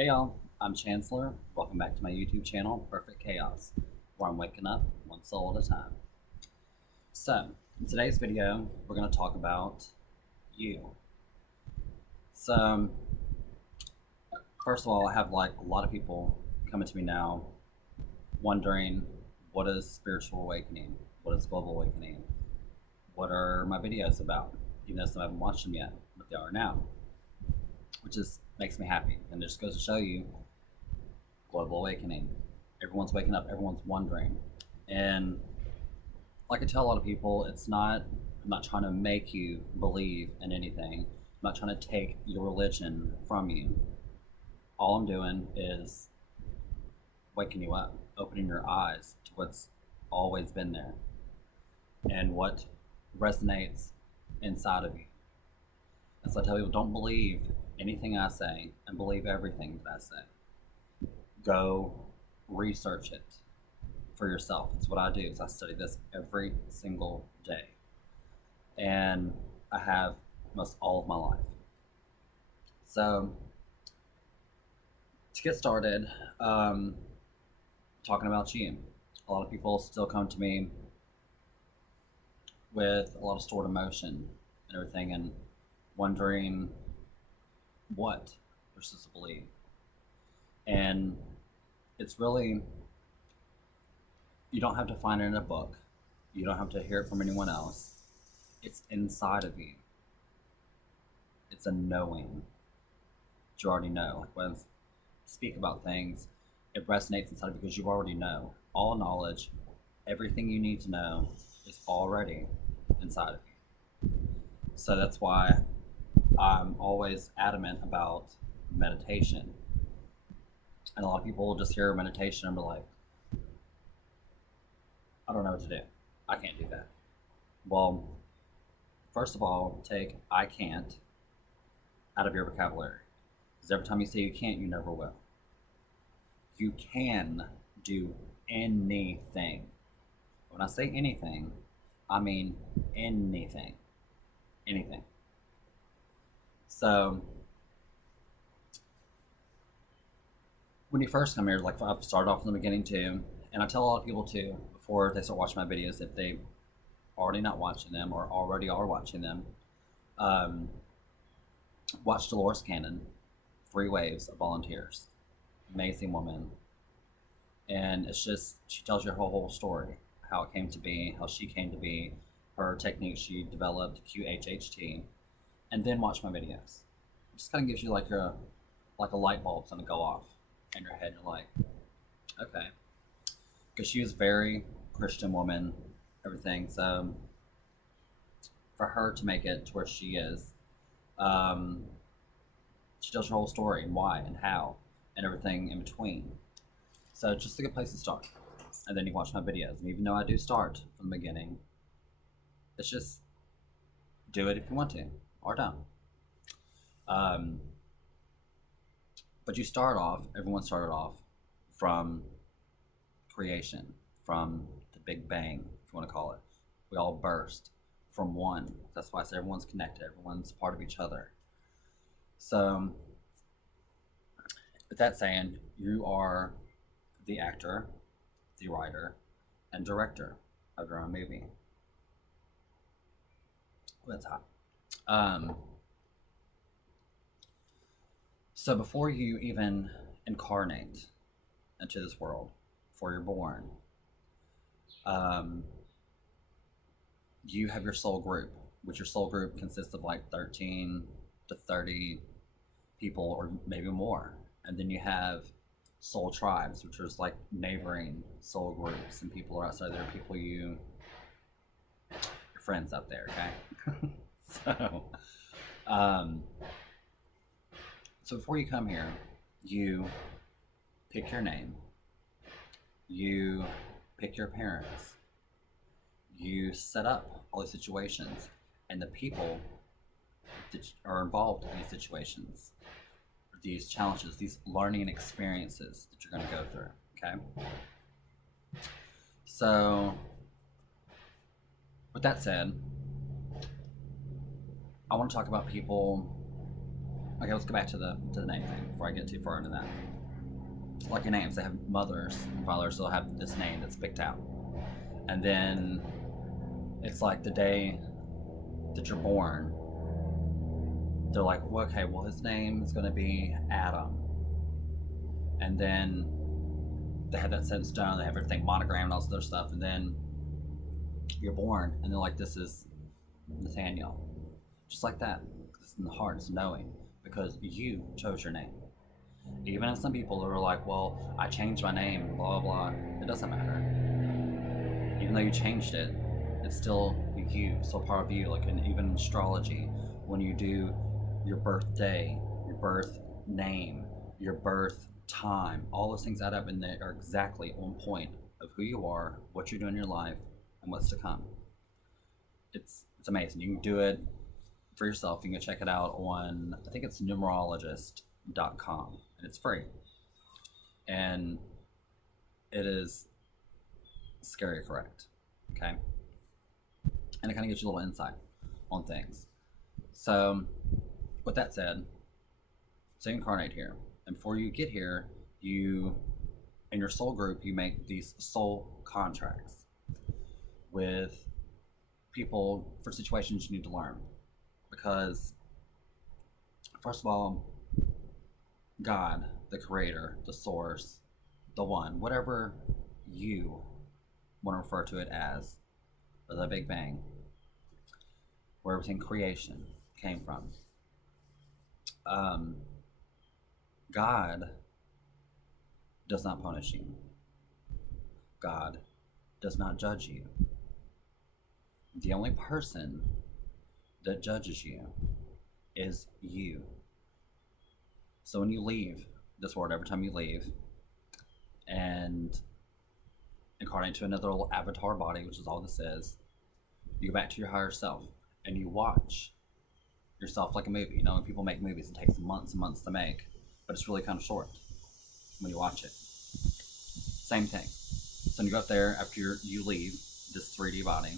Hey y'all, I'm Chancellor. Welcome back to my YouTube channel, Perfect Chaos, where I'm waking up one soul at a time. So, in today's video, we're going to talk about you. So, first of all, I have like a lot of people coming to me now wondering what is spiritual awakening? What is global awakening? What are my videos about? Even though some haven't watched them yet, but they are now, which just makes me happy. And it just goes to show you global awakening. Everyone's waking up, everyone's wondering. And like I tell a lot of people, I'm not trying to make you believe in anything. I'm not trying to take your religion from you. All I'm doing is waking you up, opening your eyes to what's always been there and what resonates inside of you. And so I tell people, don't believe anything I say and believe everything that I say. Go research it for yourself. It's what I do. Is I study this every single day, and I have most all of my life. So to get started, talking about you, a lot of people still come to me with a lot of stored emotion and everything, and wondering what they're supposed to believe. And it's really, you don't have to find it in a book. You don't have to hear it from anyone else. It's inside of you. It's a knowing. You already know. Like when I speak about things, it resonates inside because you already know. All knowledge, everything you need to know is already inside of you. So that's why I'm always adamant about meditation. And a lot of people will just hear meditation and be like, I don't know what to do. I can't do that. Well, first of all, take I can't out of your vocabulary. Because every time you say you can't, you never will. You can do anything. When I say anything, I mean anything. Anything. So, when you first come here, like I've started off in the beginning too, and I tell a lot of people too, before they start watching my videos, if they already not watching them or already are watching them, um, watch Dolores Cannon, Free Waves of Volunteers. Amazing woman. And it's just, she tells you her whole story, how it came to be, how she came to be, her technique she developed, QHHT, and then watch my videos. It just kind of gives you like a light bulb's gonna go off in your head. You're like, okay, because she was a very Christian woman, everything. So for her to make it to where she is, she tells her whole story and why and how and everything in between. So it's just a good place to start. And then you watch my videos. And even though I do start from the beginning, it's just do it if you want to, or don't. Um, but you start off, everyone started off from creation, from the Big Bang, if you want to call it. We all burst from one. That's why I say everyone's connected, everyone's part of each other. So, with that saying, you are the actor, the writer, and director of your own movie. Well, that's hot. So before you even incarnate into this world, before you're born, you have your soul group, which your soul group consists of like 13 to 30 people or maybe more. And then you have soul tribes, which is like neighboring soul groups, and people are outside there, people your friends out there, okay? so, um, so before you come here, you pick your name, you pick your parents, you set up all these situations, and the people that are involved in these situations, these challenges, these learning experiences that you're going to go through, okay? So, with that said, I want to talk about people Okay, let's go back to the name thing before I get too far into that. Like your names, they have mothers and fathers. They'll have this name that's picked out, and then it's like the day that you're born. They're like, well, okay, well, his name is going to be Adam, and then they have that set in stone. They have everything monogrammed and all this other stuff, and then you're born, and they're like, this is Nathaniel, just like that. It's in the heart, it's knowing, because you chose your name. Even if some people are like, well, I changed my name, blah blah, it doesn't matter. Even though you changed it, it's still you, still part of you. Like even in astrology, when you do your birthday, your birth name, your birth time, all those things add up, and they are exactly on point of who you are, what you're doing in your life, and what's to come. It's amazing. You can do it for yourself. You can check it out on, I think it's numerologist.com, and it's free. And it is scary correct. Okay? And it kind of gives you a little insight on things. So, with that said, so you incarnate here. And before you get here, you, in your soul group, you make these soul contracts with people for situations you need to learn. Because, first of all, God, the creator, the source, the one, whatever you want to refer to it as, or the Big Bang, where everything creation came from. God does not punish you. God does not judge you. The only person that judges you is you. So when you leave this world, every time you leave and incarnate into another little avatar body, which is all this is, you go back to your higher self and you watch yourself like a movie. You know, when people make movies, it takes months and months to make, but it's really kind of short when you watch it. Same thing. So when you go up there after you leave this 3D body,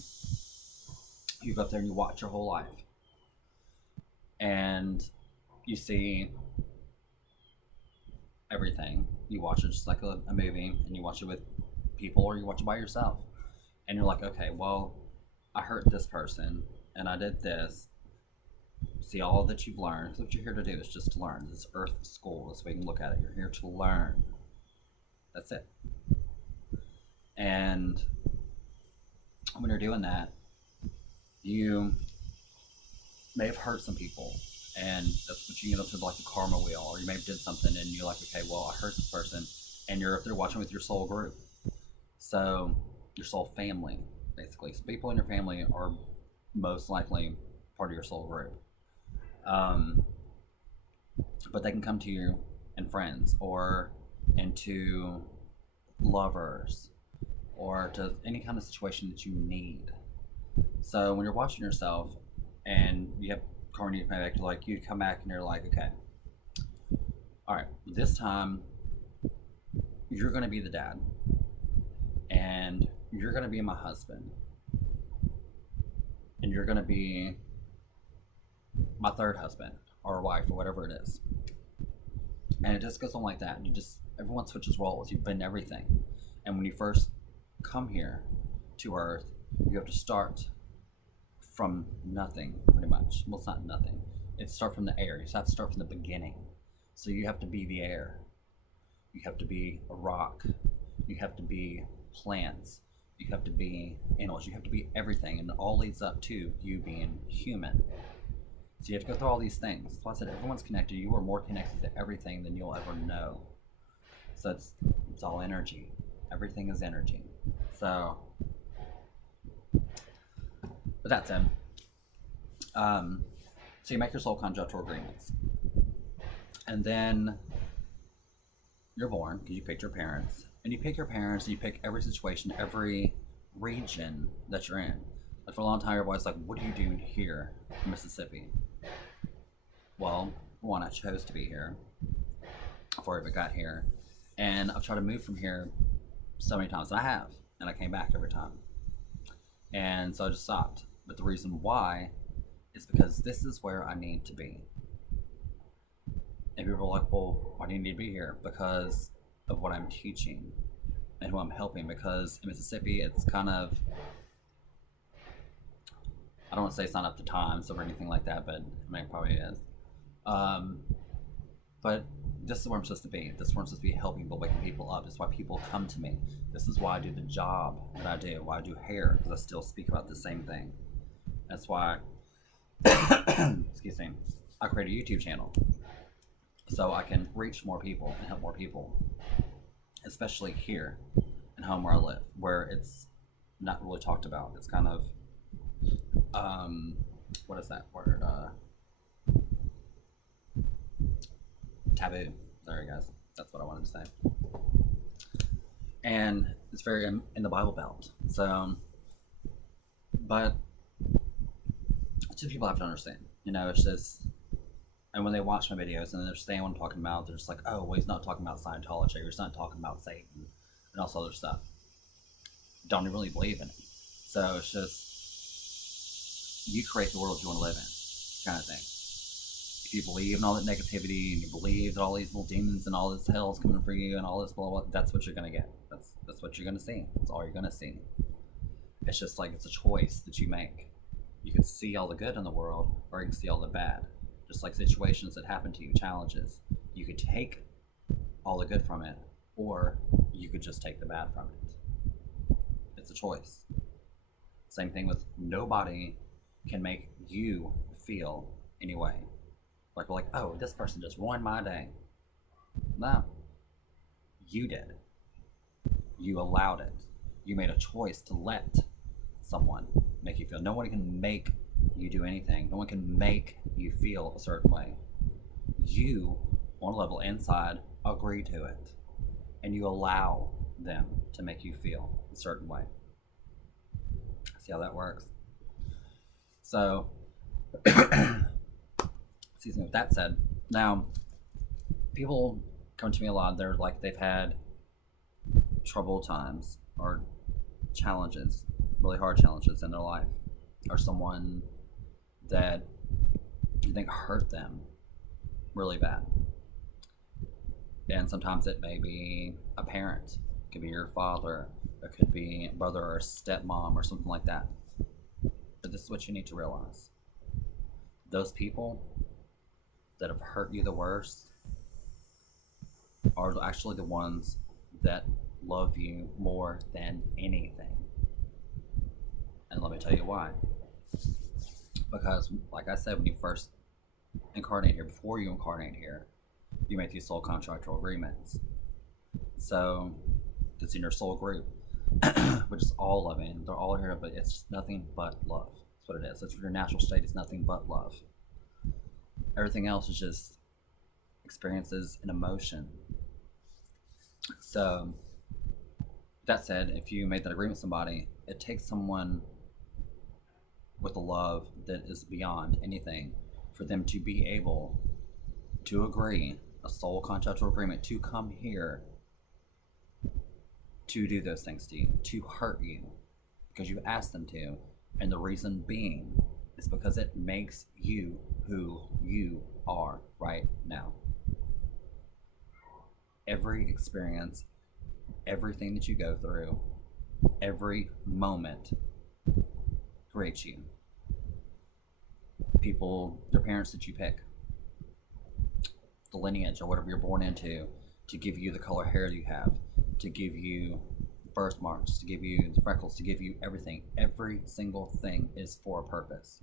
you go up there and you watch your whole life. And you see everything. You watch it just like a movie, and you watch it with people, or you watch it by yourself. And you're like, okay, well, I hurt this person, and I did this. See all that you've learned. So what you're here to do is just to learn. This is Earth School. That's the way you can look at it. You're here to learn. That's it. And when you're doing that, you may have hurt some people, and that's what you get up to, like the karma wheel, or you may have did something and you're like, okay, well, I hurt this person, and you're up there watching with your soul group. So your soul family, basically. So people in your family are most likely part of your soul group. But they can come to you and friends, or into lovers, or to any kind of situation that you need. So when you're watching yourself and you have karma, you come back, you come back and you're like, okay, all right, this time you're going to be the dad, and you're going to be my husband, and you're going to be my third husband or wife or whatever it is. And it just goes on like that. Everyone switches roles. You've been everything. And when you first come here to Earth, you have to start from nothing, pretty much. Well, it's not nothing. It's start from the air. You have to start from the beginning. So you have to be the air. You have to be a rock. You have to be plants. You have to be animals. You have to be everything. And it all leads up to you being human. So you have to go through all these things. That's why I said everyone's connected. You are more connected to everything than you'll ever know. So it's all energy. Everything is energy. So, but that's it. So you make your soul contractual agreements. And then you're born, because you picked your parents. And you pick your parents, and you pick every situation, every region that you're in. Like for a long time, everybody's like, what do you do here in Mississippi? Well, one, I chose to be here before I ever got here. And I've tried to move from here so many times, and I have. And I came back every time. And so I just stopped. But the reason why is because this is where I need to be. And people are like, well, why do you need to be here? Because of what I'm teaching and who I'm helping. Because in Mississippi, it's kind of, I don't want to say it's not up to times or anything like that, but I mean, it probably is. Um, but this is where I'm supposed to be. This is where I'm supposed to be helping people, waking people up. This is why people come to me. This is why I do the job that I do, why I do hair, because I still speak about the same thing. That's why, excuse me, I create a YouTube channel so I can reach more people and help more people, especially here in home where I live, where it's not really talked about. It's kind of, what is that word? Taboo. Sorry, guys. That's what I wanted to say. And it's very in the Bible Belt. So, but it's just people have to understand. You know, it's just, and when they watch my videos and they understand what I'm talking about, they're just like, oh, well, he's not talking about Scientology, or he's not talking about Satan, and all this other stuff. Don't really believe in it. So it's just, you create the world you want to live in, kind of thing. If you believe in all that negativity, and you believe that all these little demons and all this hell is coming for you and all this blah blah, that's what you're gonna get. That's what you're gonna see. That's all you're gonna see. It's just like it's a choice that you make. You can see all the good in the world, or you can see all the bad. Just like situations that happen to you, challenges. You could take all the good from it, or you could just take the bad from it. It's a choice. Same thing with nobody can make you feel any way. Like, we're like, oh, this person just ruined my day. No. You did. You allowed it. You made a choice to let someone make you feel. No one can make you do anything. No one can make you feel a certain way. You, on a level inside, agree to it. And you allow them to make you feel a certain way. See how that works? So, excuse me, with that said, now, people come to me a lot, they're like, they've had troubled times or challenges, really hard challenges in their life, or someone that you think hurt them really bad. And sometimes it may be a parent, it could be your father, it could be a brother or a stepmom or something like that. But this is what you need to realize. Those people that have hurt you the worst are actually the ones that love you more than anything. And let me tell you why. Because, like I said, when you first incarnate here, before you incarnate here, you make these soul contractual agreements. So, it's in your soul group, which is all loving. They're all here, but it's nothing but love. That's what it is. That's your natural state. It's nothing but love. Everything else is just experiences and emotion. So, that said, if you made that agreement with somebody, it takes someone with a love that is beyond anything for them to be able to agree, a soul contractual agreement, to come here to do those things to you, to hurt you, because you asked them to. And the reason being is because it makes you who you are right now. Every experience, everything that you go through, every moment creates you. People, your parents that you pick, the lineage or whatever you're born into, to give you the color hair you have, to give you birthmarks, to give you the freckles, to give you everything. Every single thing is for a purpose.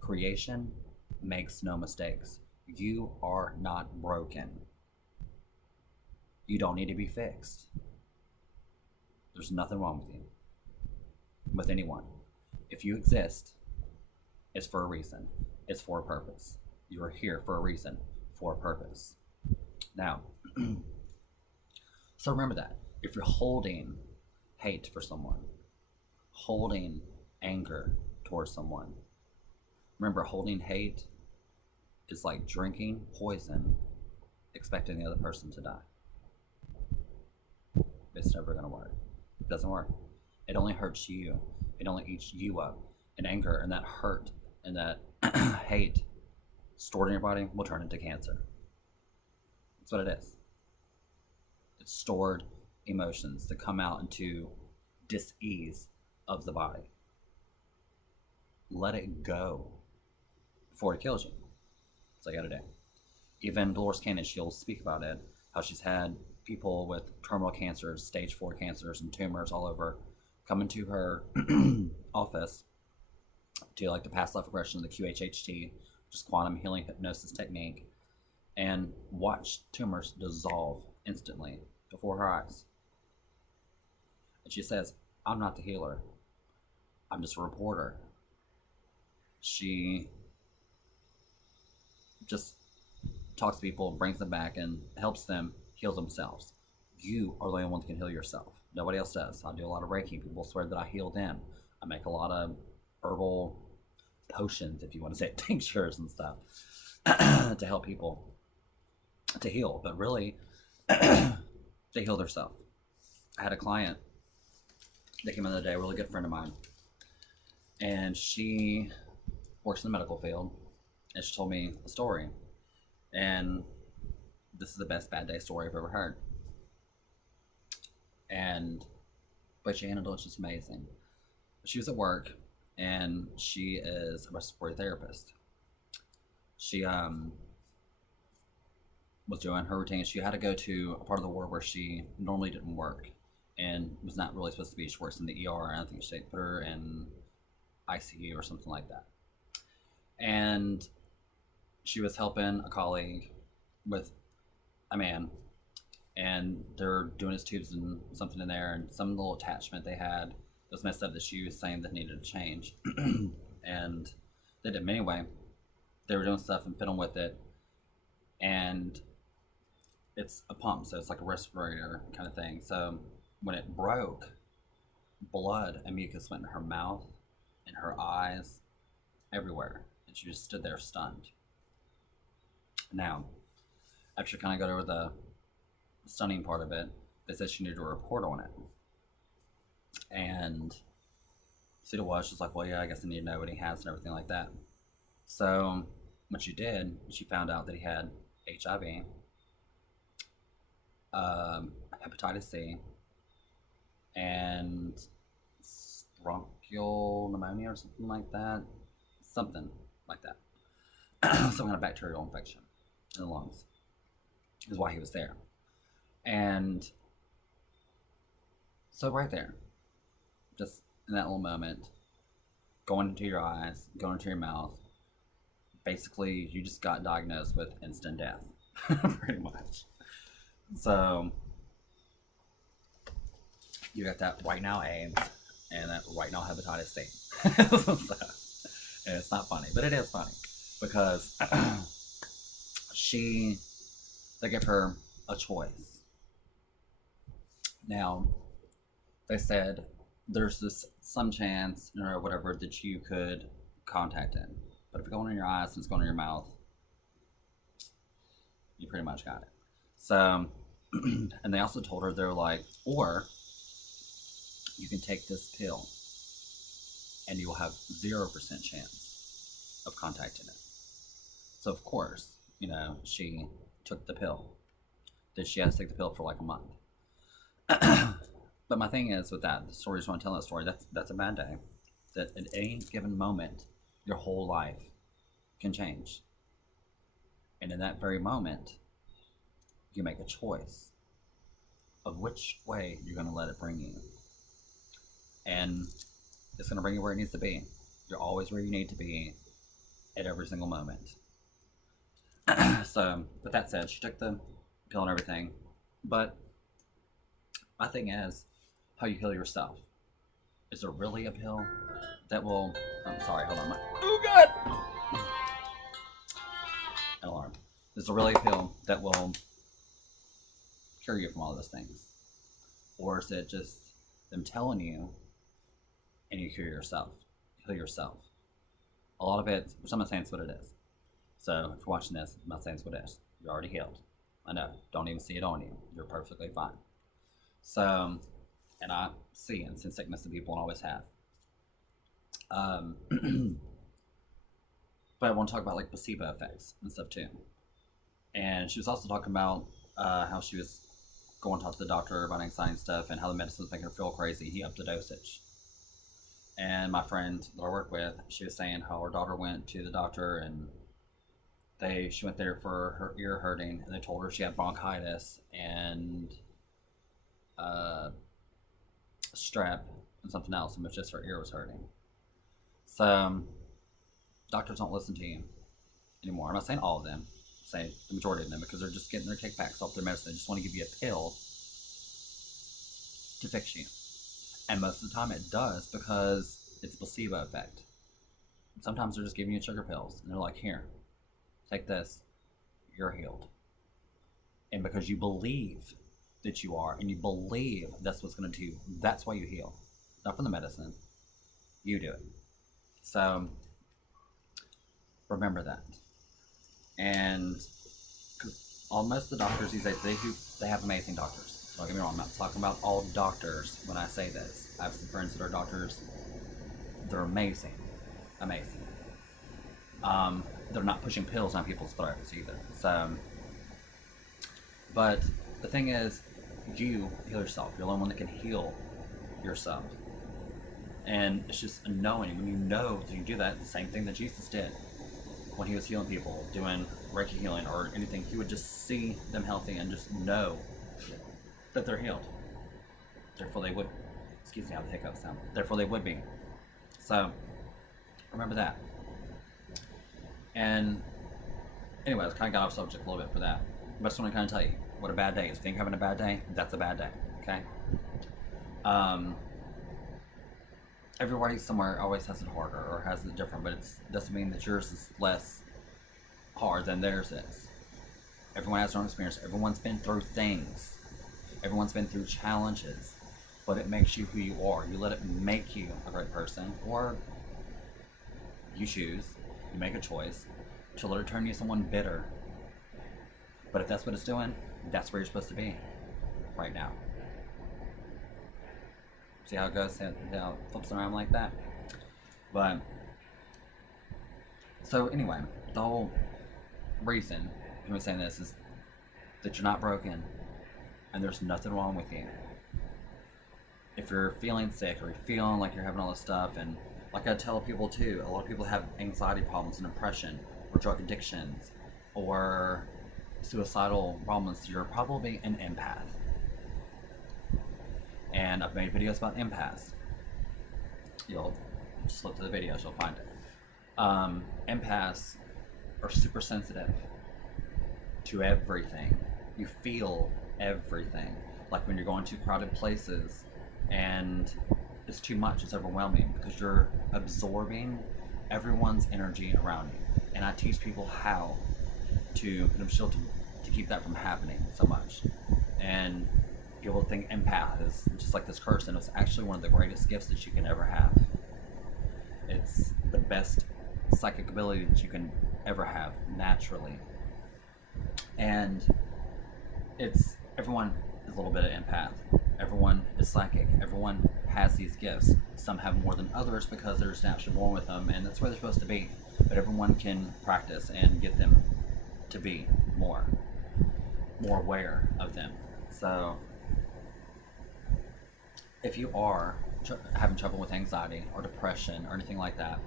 Creation makes no mistakes. You are not broken. You don't need to be fixed. There's nothing wrong with you, with anyone. If you exist, it's for a reason. It's for a purpose. You are here for a reason, for a purpose. Now, so remember that. If you're holding hate for someone, holding anger towards someone, remember, holding hate is like drinking poison, expecting the other person to die. It's never going to work. It doesn't work. It only hurts you. It only eats you up. And anger and that hurt and that hate stored in your body will turn into cancer. That's what it is. It's stored emotions that come out into dis-ease of the body. Let it go before it kills you. That's all you gotta do. Even Dolores Cannon, she'll speak about it, how she's had people with terminal cancers, stage 4 cancers, and tumors all over come into her office to like the past life regression, the QHHT, which is quantum healing hypnosis technique, and watch tumors dissolve instantly before her eyes. And she says, I'm not the healer. I'm just a reporter. She just talks to people, brings them back, and helps them heal themselves. You are the only one that can heal yourself. Nobody else does. I do a lot of Reiki. People swear that I heal them. I make a lot of herbal potions, if you want to say it, tinctures and stuff, to help people to heal. But really, they heal themselves. I had a client that came in the other day, a really good friend of mine, and she works in the medical field, and she told me a story, and this is the best bad day story I've ever heard. But she handled it just amazing. She was at work, and she is a respiratory therapist. She was doing her routine. She had to go to a part of the ward where she normally didn't work and was not really supposed to be. She works in the ER, and I think she put her in ICU or something like that. And she was helping a colleague with a man, and they're doing his tubes and something in there, and some little attachment they had was messed up that she was saying that needed to change. And they did them anyway. They were doing stuff and fiddling with it, and it's a pump, so it's like a respirator kind of thing. So when it broke, blood and mucus went in her mouth, in her eyes, everywhere, and she just stood there stunned. Now, after she kind of got over the stunning part of it, they said she needed a report on it. And see, it was, she's like, well, yeah, I guess I need to know what he has and everything like that. So when she did, she found out that he had HIV, hepatitis C, and bronchial pneumonia or something like that. Something like that. Some kind of bacterial infection in the lungs is why he was there. And so right there, just in that little moment, going into your eyes, going into your mouth, basically you just got diagnosed with instant death, pretty much. So you got that right now AIDS and that right now hepatitis C. And it's not funny, but it is funny because they give her a choice. Now, they said there's some chance or whatever that you could contact him, but if it's going in your eyes and it's going in your mouth, you pretty much got it. So, and they also told her, they're like, or you can take this pill and you will have 0% chance of contacting it. So of course, she took the pill. Did she have to take the pill for like a month? But my thing is with that, the story is when I tell that story, that's a bad day. That at any given moment, your whole life can change. And in that very moment, you make a choice of which way you're going to let it bring you. And it's going to bring you where it needs to be. You're always where you need to be at every single moment. So, with that said, she took the pill and everything. But my thing is how you heal yourself. Is there really a pill that will... I'm sorry, hold on. Oh, God! An alarm. Is there really a pill that will cure you from all those things? Or is it just them telling you and you cure yourself? Heal yourself. A lot of it, which I'm not saying it's what it is. So if you're watching this, I'm not saying it's what it is. You're already healed. I know. Don't even see it on you. You're perfectly fine. So, and I see and send sickness to people and always have. But I want to talk about like placebo effects and stuff too. And she was also talking about how she was going to talk to the doctor about anxiety and stuff, and how the medicine was making her feel crazy. He upped the dosage. And my friend that I work with, she was saying how her daughter went to the doctor, and she went there for her ear hurting, and they told her she had bronchitis and strep and something else, and it was just her ear was hurting. So doctors don't listen to you anymore. I'm not saying all of them, I'm saying the majority of them, because they're just getting their kickbacks off their medicine. They just want to give you a pill to fix you. And most of the time it does, because it's a placebo effect. Sometimes they're just giving you sugar pills, and they're like, here, take this, you're healed. And because you believe that you are, and you believe that's what's going to do, that's why you heal. Not from the medicine, you do it. So remember that. And because most of the doctors these days, they have amazing doctors. So don't get me wrong, I'm not talking about all doctors when I say this. I have some friends that are doctors. They're amazing. Amazing. They're not pushing pills down people's throats either. So, but the thing is, you heal yourself. You're the only one that can heal yourself. And it's just knowing, when you know that you do that, the same thing that Jesus did when he was healing people, doing Reiki healing or anything. He would just see them healthy and just know that they're healed. Therefore they would, excuse me how the hiccups sound, therefore they would be. So remember that. And anyway, I kind of got off subject a little bit for that, but I just want to kind of tell you what a bad day is. If you're having a bad day, that's a bad day. Okay. Everybody somewhere always has it harder or has it different, but it doesn't mean that yours is less hard than theirs is. Everyone has their own experience. Everyone's been through things. Everyone's been through challenges, but it makes you who you are. You let it make you a great person, or you choose, you make a choice to let it turn you someone bitter. But if that's what it's doing, that's where you're supposed to be right now. See how it goes? See how it flips around like that? But, so anyway, the whole reason I'm saying this is that you're not broken and there's nothing wrong with you. If you're feeling sick or you're feeling like you're having all this stuff, and like I tell people too, a lot of people have anxiety problems and depression or drug addictions or suicidal problems. You're probably an empath. And I've made videos about empaths. You'll just look to the videos, you'll find it. Empaths are super sensitive to everything. You feel everything. Like when you're going to crowded places and it's too much, it's overwhelming, because you're absorbing everyone's energy around you. And I teach people how to put them still to keep that from happening so much. And people think empath is just like this curse, and it's actually one of the greatest gifts that you can ever have. It's the best psychic ability that you can ever have naturally. And it's, everyone is a little bit of empath. Everyone is psychic. Everyone has these gifts. Some have more than others because they're just naturally born with them, and that's where they're supposed to be. But everyone can practice and get them to be more aware of them. So if you are having trouble with anxiety or depression or anything like that,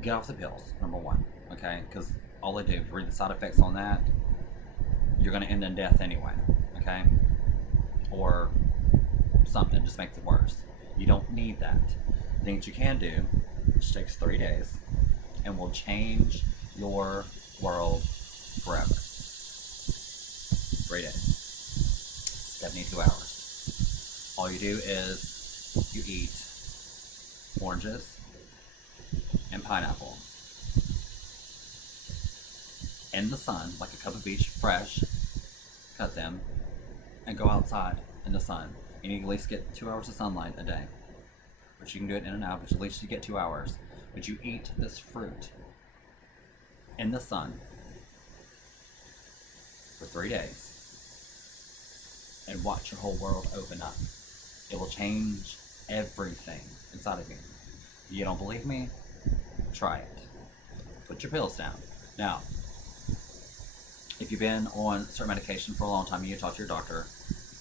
get off the pills, number one, okay? Because all they do, if you read the side effects on that, you're going to end in death anyway, okay? Or something just makes it worse. You don't need that. The thing that you can do, which takes 3 days, and will change your world forever. 3 days, 72 hours. All you do is you eat oranges and pineapples in the sun, like a cup of each, fresh, cut them, and go outside in the sun. And you at least get 2 hours of sunlight a day. But you can do it in and out, but at least you get 2 hours. But you eat this fruit in the sun for 3 days and watch your whole world open up. It will change everything inside of you. You don't believe me? Try it. Put your pills down. Now, if you've been on certain medication for a long time, you need to talk to your doctor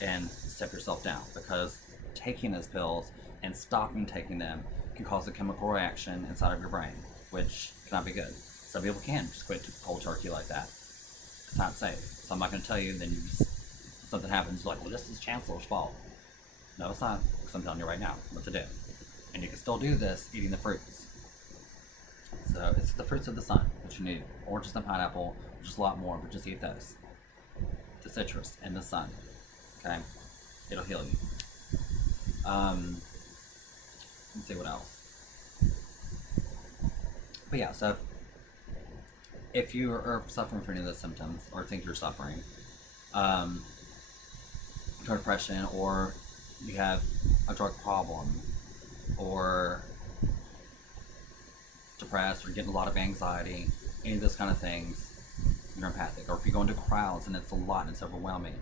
and step yourself down, because taking those pills and stopping taking them can cause a chemical reaction inside of your brain, which cannot be good. Some people can just quit cold turkey like that. It's not safe. So I'm not going to tell you, then something happens, you're like, well, this is Chancellor's fault. No, it's not, because I'm telling you right now what to do. And you can still do this eating the fruits. So it's the fruits of the sun, which you need. Oranges and pineapple, just a lot more, but just eat those. The citrus and the sun. Okay? It'll heal you. Let's see what else. But yeah, so if you are suffering from any of those symptoms, or think you're suffering, depression, or you have a drug problem, or depressed, or getting a lot of anxiety, any of those kind of things, you're empathic. Or if you go into crowds and it's a lot and it's overwhelming,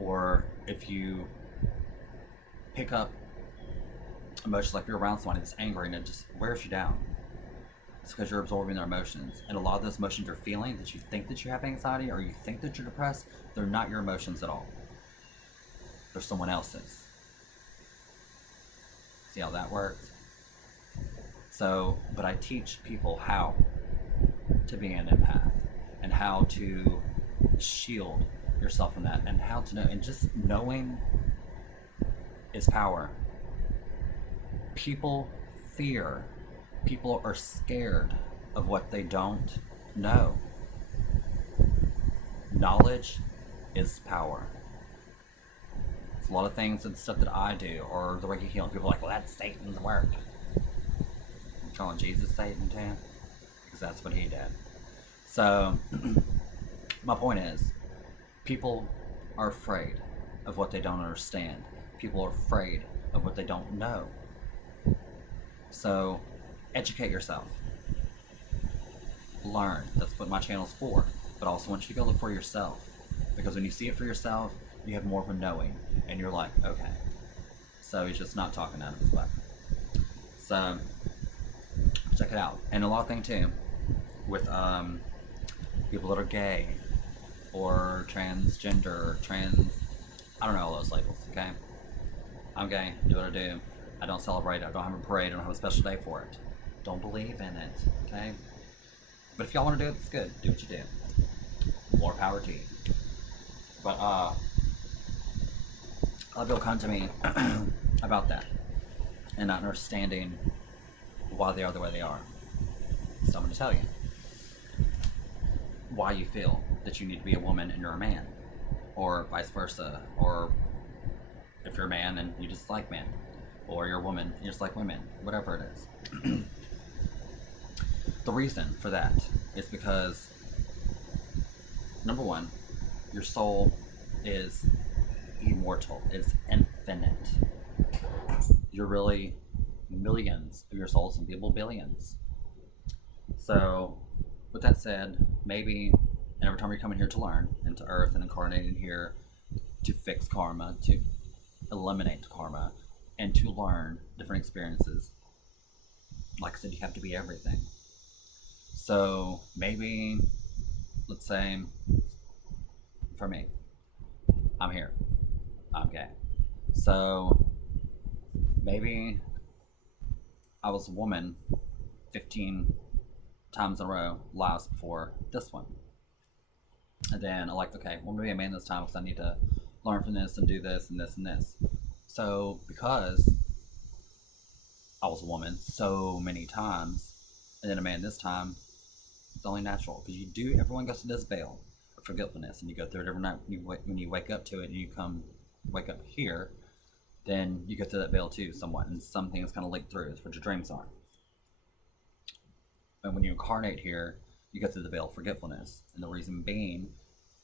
or if you pick up emotions, like you're around someone that's angry and it just wears you down, it's because you're absorbing their emotions. And a lot of those emotions you're feeling, that you think that you have anxiety or you think that you're depressed, they're not your emotions at all. They're someone else's. See how that works? So, but I teach people how to be an empath and how to shield yourself from that, and how to know, and just knowing is power. People are scared of what they don't know. Knowledge is power. It's a lot of things and stuff that I do, or the Reiki healing. People are like, well, that's Satan's work. I'm calling Jesus Satan too, because that's what he did. So, my point is, people are afraid of what they don't understand. People are afraid of what they don't know. So, educate yourself. Learn. That's what my channel's for. But I also want you to go look for yourself. Because when you see it for yourself, you have more of a knowing. And you're like, okay. So he's just not talking out of his butt. So, check it out. And a lot of things too, with people that are gay, or transgender, I don't know all those labels, okay? I'm gay, do what I do. I don't celebrate it, I don't have a parade, I don't have a special day for it. Don't believe in it, okay? But if y'all want to do it, it's good. Do what you do. More power to you. But, a lot of people come to me about that, and not understanding why they are the way they are. So I'm going to tell you why you feel that you need to be a woman and you're a man, or vice versa, or if you're a man and you just like men, or you're a woman and you just like women, whatever it is. The reason for that is because, number one, your soul is immortal, it's infinite. You're really millions of your souls, some people billions. So, with that said, maybe every time you're coming here to learn, into Earth and incarnating here to fix karma, to eliminate karma, and to learn different experiences, like I said, you have to be everything. So maybe, let's say, for me, I'm here, I'm gay. So maybe I was a woman 15 times in a row, lives before this one. And then I'm like, okay, well, maybe I'm a man this time because I need to learn from this and do this and this and this. So because I was a woman so many times, and then a man this time, it's only natural. Because everyone goes to this veil of forgetfulness, and you go through it every night. When you wake up to it, and you wake up here, then you go through that veil too, somewhat, and some things kind of leak through. It's what your dreams are. And when you incarnate here, you go through the veil of forgetfulness, and the reason being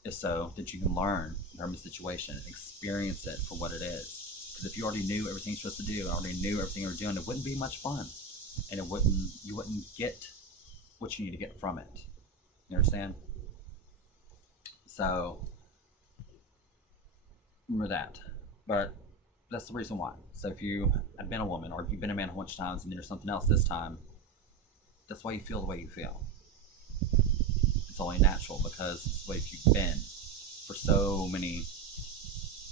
is so that you can learn from the situation, experience it for what it is. Because if you already knew everything you're supposed to do, and already knew everything you were doing, it wouldn't be much fun, and you wouldn't get what you need to get from it. You understand? So remember that. But that's the reason why. So if you have been a woman, or if you've been a man a bunch of times and then you're something else this time, that's why you feel the way you feel. It's only natural because it's the way you've been for so many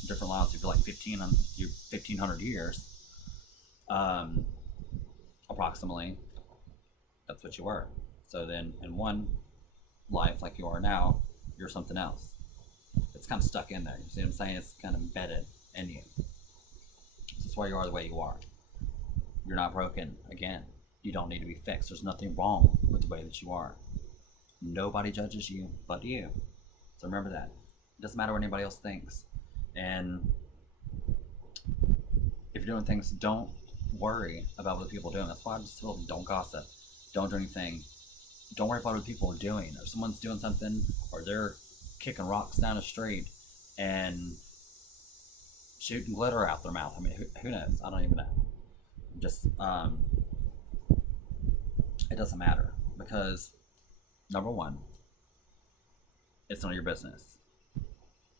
different lives. If you're like 1,500 years, approximately, that's what you were. So then in one life like you are now, you're something else. It's kind of stuck in there. You see what I'm saying? It's kind of embedded in you. This is why you are the way you are. You're not broken. Again, you don't need to be fixed. There's nothing wrong with the way that you are. Nobody judges you but you. So remember that. It doesn't matter what anybody else thinks. And if you're doing things, don't worry about what people are doing. That's why I just feel don't gossip. Don't do anything. Don't worry about what people are doing. If someone's doing something or they're kicking rocks down the street and shooting glitter out their mouth. I mean, who knows? I don't even know. Just, it doesn't matter because, number one, it's none of your business.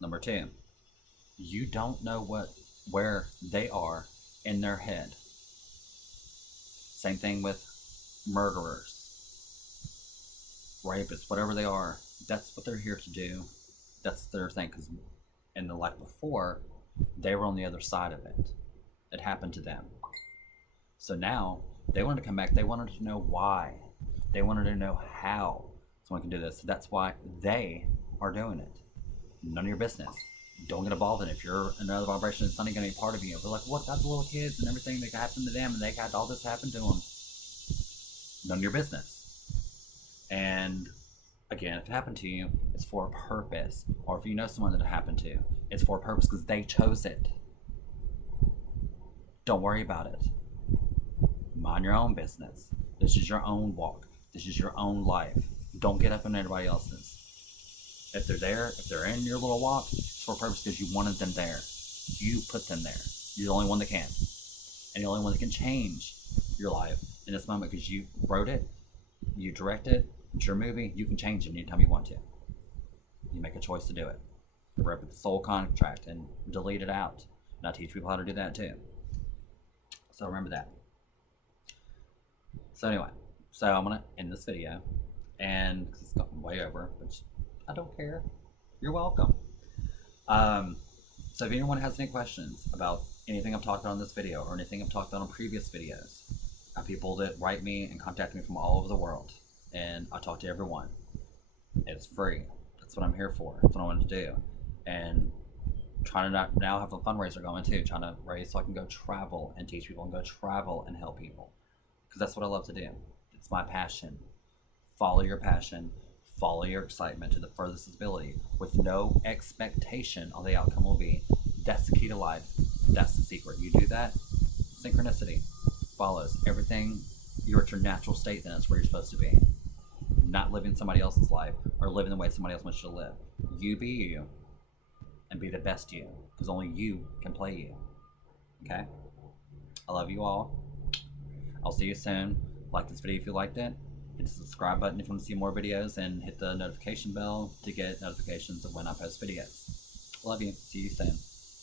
Number two, you don't know where they are in their head. Same thing with murderers, rapists, whatever they are. That's what they're here to do. That's their thing. Because in the life before, they were on the other side of it. It happened to them. So now they wanted to come back. They wanted to know why. They wanted to know how someone can do this. So that's why they are doing it. None of your business. Don't get involved in it. If you're another vibration, it's not even going to be part of you. They're like, what about the little kids and everything that happened to them and they had all this happen to them? None of your business. And again, if it happened to you, it's for a purpose. Or if you know someone that it happened to, it's for a purpose because they chose it. Don't worry about it. Mind your own business. This is your own walk. This is your own life. Don't get up in anybody else's. If they're there, if they're in your little walk, it's for a purpose because you wanted them there. You put them there. You're the only one that can. And the only one that can change your life in this moment because you wrote it, you direct it, it's your movie, you can change it anytime you want to. You make a choice to do it. You write the soul contract and delete it out. And I teach people how to do that too. So remember that. So anyway, so I'm going to end this video. And it's gotten way over, which I don't care. You're welcome. So if anyone has any questions about anything I've talked about in this video or anything I've talked about on previous videos, I have people that write me and contact me from all over the world. And I talk to everyone. It's free. That's what I'm here for. That's what I wanted to do. And trying to now have a fundraiser going too, trying to raise so I can go travel and teach people and go travel and help people. Because that's what I love to do. It's my passion. Follow your passion. Follow your excitement to the furthest ability with no expectation on the outcome will be. That's the key to life. That's the secret. You do that, synchronicity follows. Everything, you're at your natural state, then that's where you're supposed to be. Not living somebody else's life or living the way somebody else wants you to live. You be you and be the best you because only you can play you. Okay? I love you all. I'll see you soon. Like this video if you liked it. Hit the subscribe button if you want to see more videos and hit the notification bell to get notifications of when I post videos. Love you. See you soon.